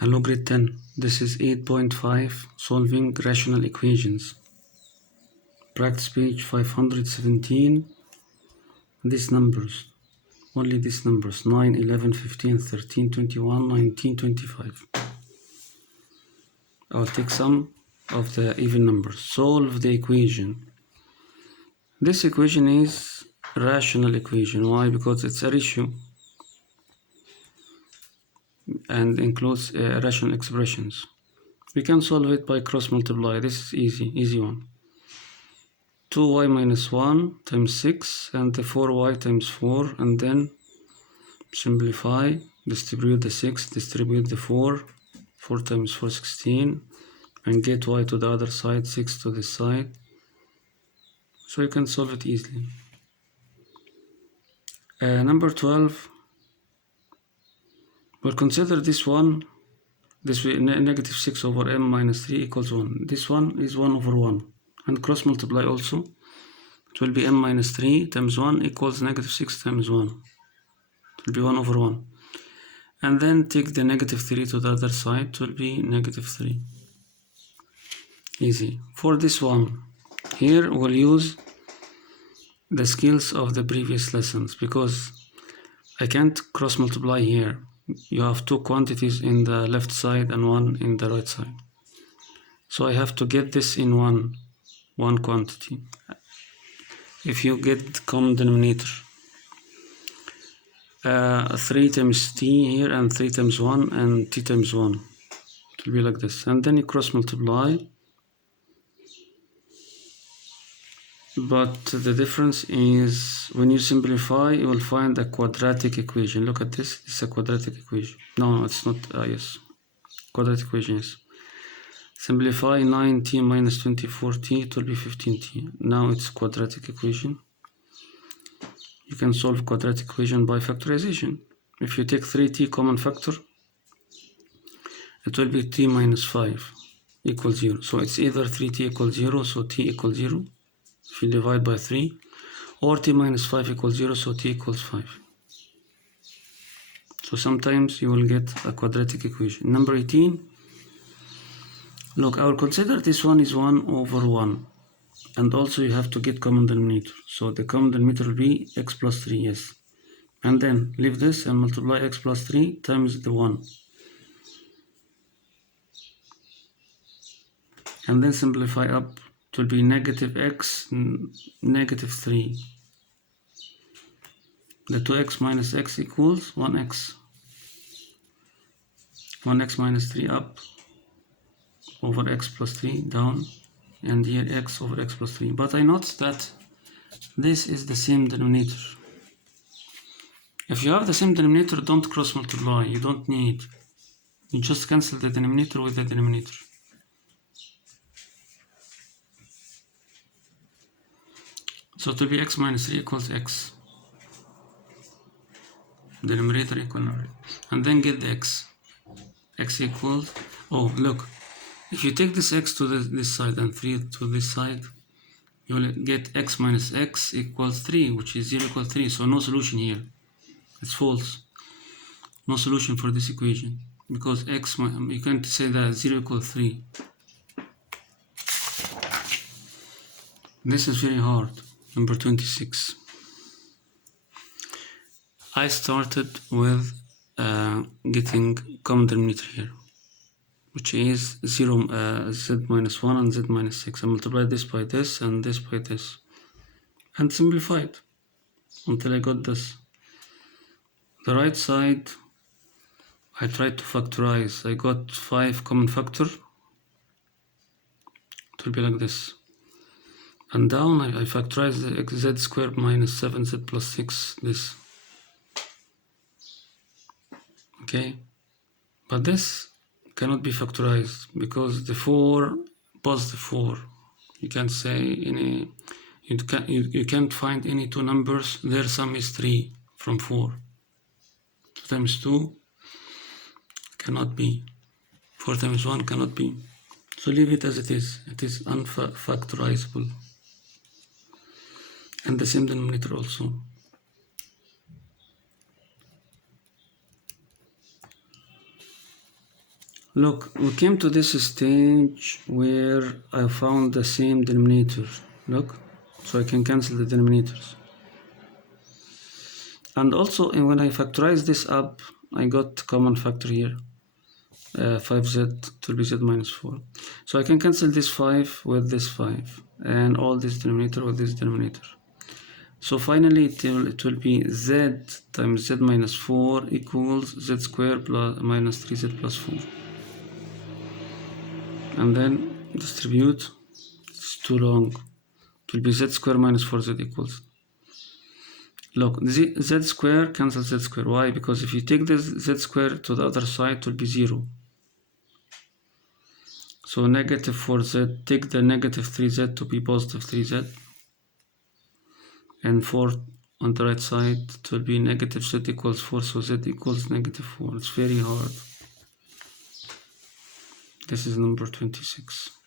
Hello grade 10. This is 8.5 solving rational equations. Practice page 517. These numbers. Only these numbers. 9, 11, 15, 13, 21, 19, 25. I'll take some of the even numbers. Solve the equation. This equation is a rational equation. Why? Because it's a ratio and includes rational expressions. We can solve it by cross multiply. This is easy one. 2y minus 1 times 6 and the 4y times 4, and then simplify, distribute the 6, distribute the 4 times 4 16, and get y to the other side, 6 to this side, so you can solve it easily. Number 12, we'll consider this one, this way, negative 6 over m minus 3 equals 1. This one is 1 over 1, and cross multiply also. It will be m minus 3 times 1 equals negative 6 times 1. It will be 1 over 1. And then take the negative 3 to the other side. It will be negative 3. Easy. For this one, here we'll use the skills of the previous lessons, because I can't cross multiply here. You have two quantities in the left side and one in the right side. So I have to get this in one quantity. If you get common denominator, 3 times t here and 3 times 1 and t times 1, it will be like this, and then you cross multiply. But the difference is when you simplify, you will find a quadratic equation. Look at this. It's a quadratic equation. No, it's not. Yes, quadratic equation is. Simplify 9t minus 24t, it will be 15t. Now it's quadratic equation. You can solve quadratic equation by factorization. If you take 3t common factor, it will be t minus 5 equals 0. So it's either 3t equals 0, so t equals 0. If you divide by 3, or t minus 5 equals 0, so t equals 5. So sometimes you will get a quadratic equation. Number 18, look, I will consider this one is 1 over 1. And also you have to get common denominator. So the common denominator will be x plus 3, yes. And then leave this and multiply x plus 3 times the 1. And then simplify up. It will be negative x, negative 3. The 2x minus x equals 1x. 1x minus 3 up over x plus 3 down, and here x over x plus 3. But I noticed that this is the same denominator. If you have the same denominator, don't cross multiply. You don't need. You just cancel the denominator with the denominator. So it will be x minus 3 equals x. Denominator equal numerator. And then get the x. X equals, oh look, if you take this x to this side and 3 to this side, you will get x minus x equals 3, which is 0 equals 3. So no solution here. It's false. No solution for this equation, because x, you can't say that 0 equals 3. This is very hard. Number 26. I started with getting common denominator here, which is 0, z minus 1 and z minus 6. I multiply this by this and this by this, and simplified until I got this. The right side, I tried to factorize. I got 5 common factor. It will be like this. And down, I factorize the z squared minus 7z plus 6, this. Okay? But this cannot be factorized, because the 4, positive 4. You can't say any, you can't find any two numbers, their sum is 3 from 4. 2 times 2 cannot be. 4 times 1 cannot be. So leave it as it is. It is unfactorizable. And the same denominator also. Look, we came to this stage where I found the same denominator. Look, so I can cancel the denominators. And also, when I factorize this up, I got common factor here. 5z to be z minus 4. So I can cancel this 5 with this 5 and all this denominator with this denominator. So finally it will be z times z minus 4 equals z squared plus minus 3z plus 4. And then distribute. It's too long. It will be z squared minus 4z equals. Look, z squared cancels z squared. Why? Because if you take this z squared to the other side, it will be 0. So negative 4z, take the negative 3z to be positive 3z. And 4 on the right side, it will be negative z equals 4, so z equals negative 4. It's very hard. This is number 26.